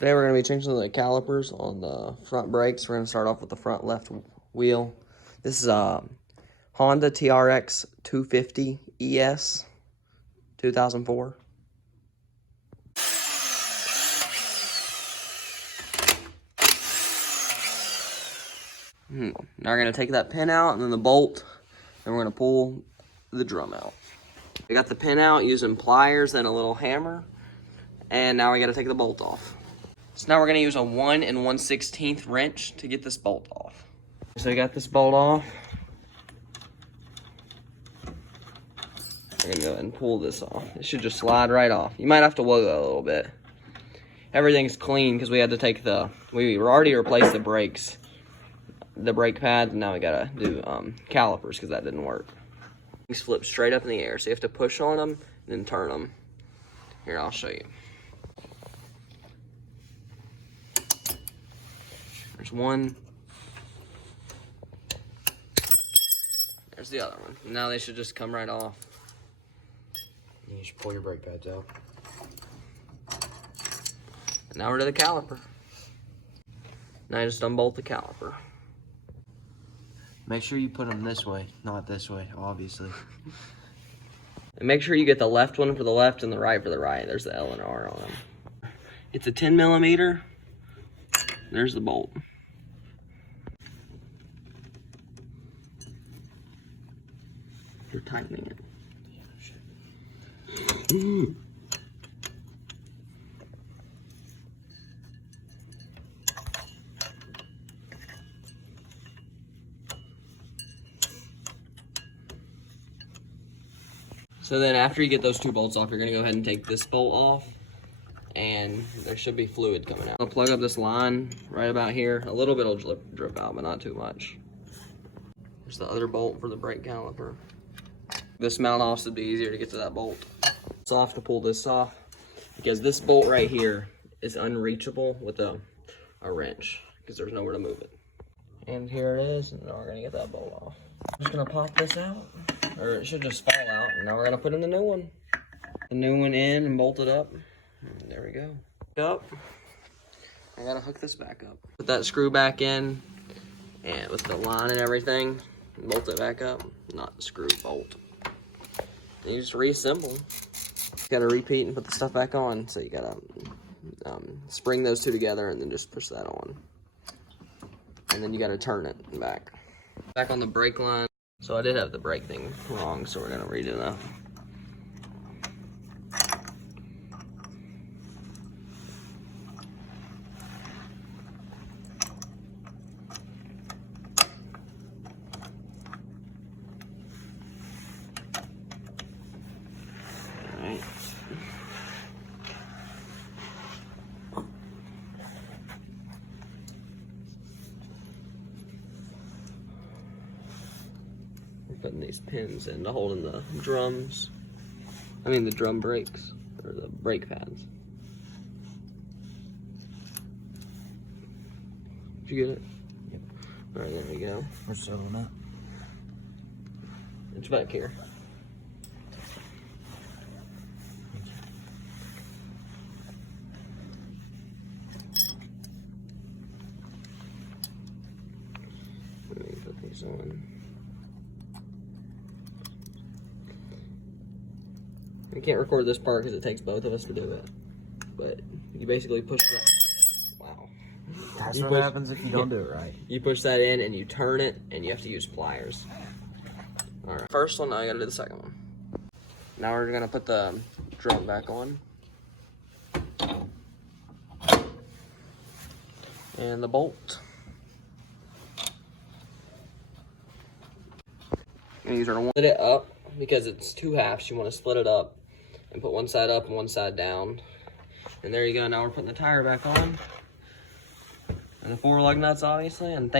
Today we're going to be changing the calipers on the front brakes. We're going to start off with the front left wheel. This is a Honda TRX 250 ES 2004. Now we're going to take that pin out and then the bolt, and we're going to pull the drum out. We got the pin out using pliers and a little hammer, and now we got to take the bolt off. So now we're going to use a 1 1/16 wrench to get this bolt off. So we got this bolt off. We're going to go ahead and pull this off. It should just slide right off. You might have to wiggle it a little bit. Everything's clean because we had to take we already replaced the brakes, the brake pads, and now we got to do calipers because that didn't work. These flip straight up in the air, so you have to push on them and then turn them. Here, I'll show you. There's one. There's the other one. Now they should just come right off. You should pull your brake pads out. And now we're to the caliper. Now you just unbolt the caliper. Make sure you put them this way, not this way, obviously. And make sure you get the left one for the left and the right for the right. There's the L and R on them. It's a 10 millimeter. There's the bolt. You're tightening it. So then after you get those two bolts off, you're gonna go ahead and take this bolt off, and there should be fluid coming out. I'll plug up this line right about here. A little bit will drip out, but not too much. There's the other bolt for the brake caliper. This mount off should be easier to get to that bolt. It's off to pull this off because this bolt right here is unreachable with a wrench because there's nowhere to move it. And here it is, and now we're gonna get that bolt off. I'm just gonna pop this out, or it should just fall out, and now we're gonna put in the new one. The new one in and bolt it up. And there we go. Up. I gotta hook this back up. Put that screw back in, and with the line and everything, bolt it back up. Not screw, bolt. And you just reassemble. You gotta repeat and put the stuff back on. So you gotta spring those two together and then just push that on. And then you gotta turn it back. Back on the brake line. So I did have the brake thing wrong, so we're gonna redo that. Alright. Putting these pins in to hold in the drums. I mean the drum brakes, or the brake pads. Did you get it? Yep. Alright, there we go. Where's the other one at? It's back here. Let me put these on. We can't record this part because it takes both of us to do it. But you basically push that. Wow. That's what happens if you don't do it right. You push that in and you turn it, and you have to use pliers. Alright. First one, now I gotta do the second one. Now we're gonna put the drum back on. And the bolt. And you're gonna split it up because it's two halves. You want to split it up and put one side up and one side down. And there you go. Now we're putting the tire back on. And the 4 lug nuts, obviously. And thank